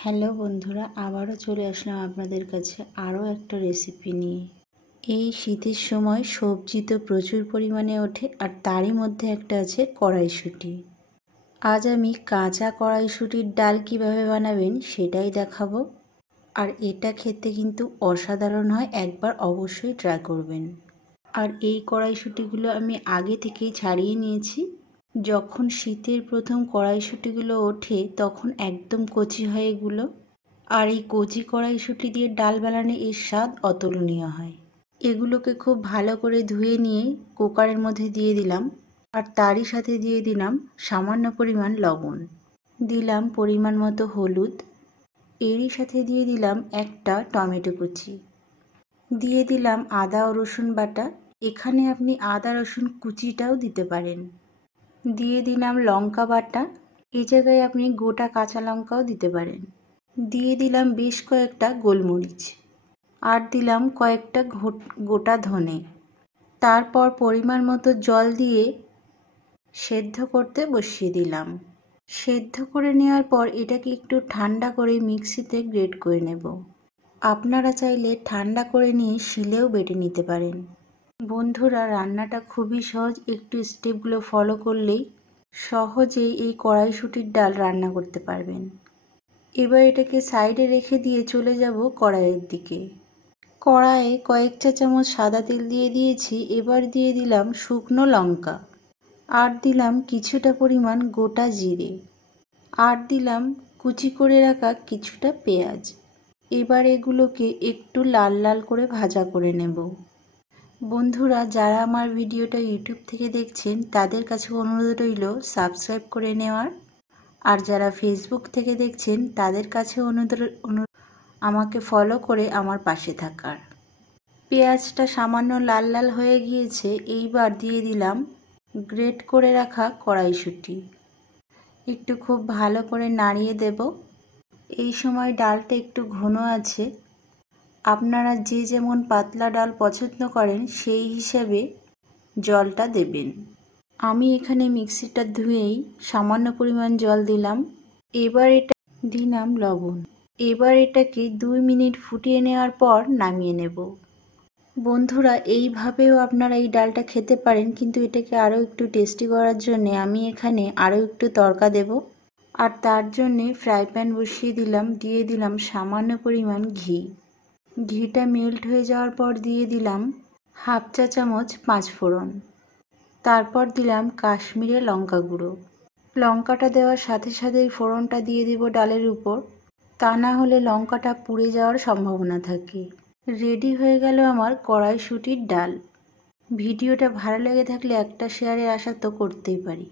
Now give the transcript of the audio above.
Hello বন্ধুরা, আবারও চলে আসলাম আপনাদের কাছে আরও একটা রেসিপি নিয়ে। এই শীতের সময় সবজি তো প্রচুর পরিমাণে ওঠে, আর তারই মধ্যে একটা আছে কড়াইশুঁটি। আজ আমি কাঁচা কড়াইশুঁটির ডাল কিভাবে বানাবেন সেটাই দেখাবো। আর এটা খেতে কিন্তু অসাধারণ হয়, একবার অবশ্যই ট্রাই করবেন। আর এই কড়াইশুঁটিগুলো আমি আগে থেকেই ছাড়িয়ে নিয়েছি। যখন শীতের প্রথম কড়াইশুঁটিগুলো ওঠে তখন একদম কচি হয় এগুলো। আর এই কচি কড়াইশুঁটি দিয়ে ডাল বানালে এর স্বাদ অতুলনীয় হয়। এগুলোকে খুব ভালো করে ধুয়ে নিয়ে কুকারের মধ্যে দিয়ে দিলাম, আর তারই সাথে দিয়ে দিলাম সামান্য পরিমাণ লবণ, দিলাম পরিমাণ মতো হলুদ, এরই সাথে দিয়ে দিলাম একটা টমেটো কুচি, দিয়ে দিলাম আদা ও রসুন বাটা। এখানে আপনি আদা রসুন কুচিটাও দিতে পারেন। দিয়ে দিলাম লঙ্কা বাটা, এই জায়গায় আপনি গোটা কাঁচা লঙ্কাও দিতে পারেন। দিয়ে দিলাম বেশ কয়েকটা গোলমরিচ, আর দিলাম কয়েকটা গোটা ধনে। তারপর পরিমাণ মতো জল দিয়ে সেদ্ধ করতে বসিয়ে দিলাম। সেদ্ধ করে নেওয়ার পর এটাকে একটু ঠান্ডা করে মিক্সিতে গ্রেট করে নেব। আপনারা চাইলে ঠান্ডা করে নিয়ে শিলেও বেটে নিতে পারেন। বন্ধুরা, রান্নাটা খুবই সহজ, একটু স্টেপগুলো ফলো করলেই সহজেই এই কড়াইশুঁটির ডাল রান্না করতে পারবেন। এবার এটাকে সাইডে রেখে দিয়ে চলে যাব কড়াইয়ের দিকে। কড়াইয়ে কয়েক চা চামচ সাদা তেল দিয়ে দিয়েছি। এবার দিয়ে দিলাম শুকনো লঙ্কা, আর দিলাম কিছুটা পরিমাণ গোটা জিরে, আর দিলাম কুচি করে রাখা কিছুটা পেঁয়াজ। এবার এগুলোকে একটু লাল লাল করে ভাজা করে নেব। বন্ধুরা, যারা আমার ভিডিওটা ইউটিউব থেকে দেখছেন তাদের কাছে অনুরোধ রইল সাবস্ক্রাইব করে নেওয়ার, আর যারা ফেসবুক থেকে দেখছেন তাদের কাছে আমাকে ফলো করে আমার পাশে থাকার। পেঁয়াজটা সামান্য লাল লাল হয়ে গিয়েছে। এইবার দিয়ে দিলাম গ্রেট করে রাখা কড়াইশুঁটি, একটু খুব ভালো করে নাড়িয়ে দেব। এই সময় ডালটা একটু ঘন আছে, আপনারা যে যেমন পাতলা ডাল পছন্দ করেন সেই হিসাবে জলটা দেবেন। আমি এখানে মিক্সিটা ধুয়েই সামান্য পরিমাণ জল দিলাম। এবার এটা দিলাম লবণ। এবার এটাকে 2 মিনিট ফুটিয়ে নেওয়ার পর নামিয়ে নেব। বন্ধুরা, এইভাবেও আপনারা এই ডালটা খেতে পারেন, কিন্তু এটাকে আরও একটু টেস্টি করার জন্যে আমি এখানে আরও একটু তড়কা দেব। আর তার জন্যে ফ্রাই প্যান বসিয়ে দিলাম, দিয়ে দিলাম সামান্য পরিমাণ ঘি। ঘিটা মেল্ট হয়ে যাওয়ার পর দিয়ে দিলাম হাফ চা চামচ 5 ফোড়ন। তারপর দিলাম কাশ্মীরি লঙ্কা গুঁড়ো। লঙ্কাটা দেওয়ার সাথে সাথেই ফোড়নটা দিয়ে দিব ডালের উপর, তা না হলে লঙ্কাটা পুড়ে যাওয়ার সম্ভাবনা থাকে। রেডি হয়ে গেল আমার কড়াইশুঁটির ডাল। ভিডিওটা ভালো লেগে থাকলে একটা শেয়ারের আশা তো করতেই পারি।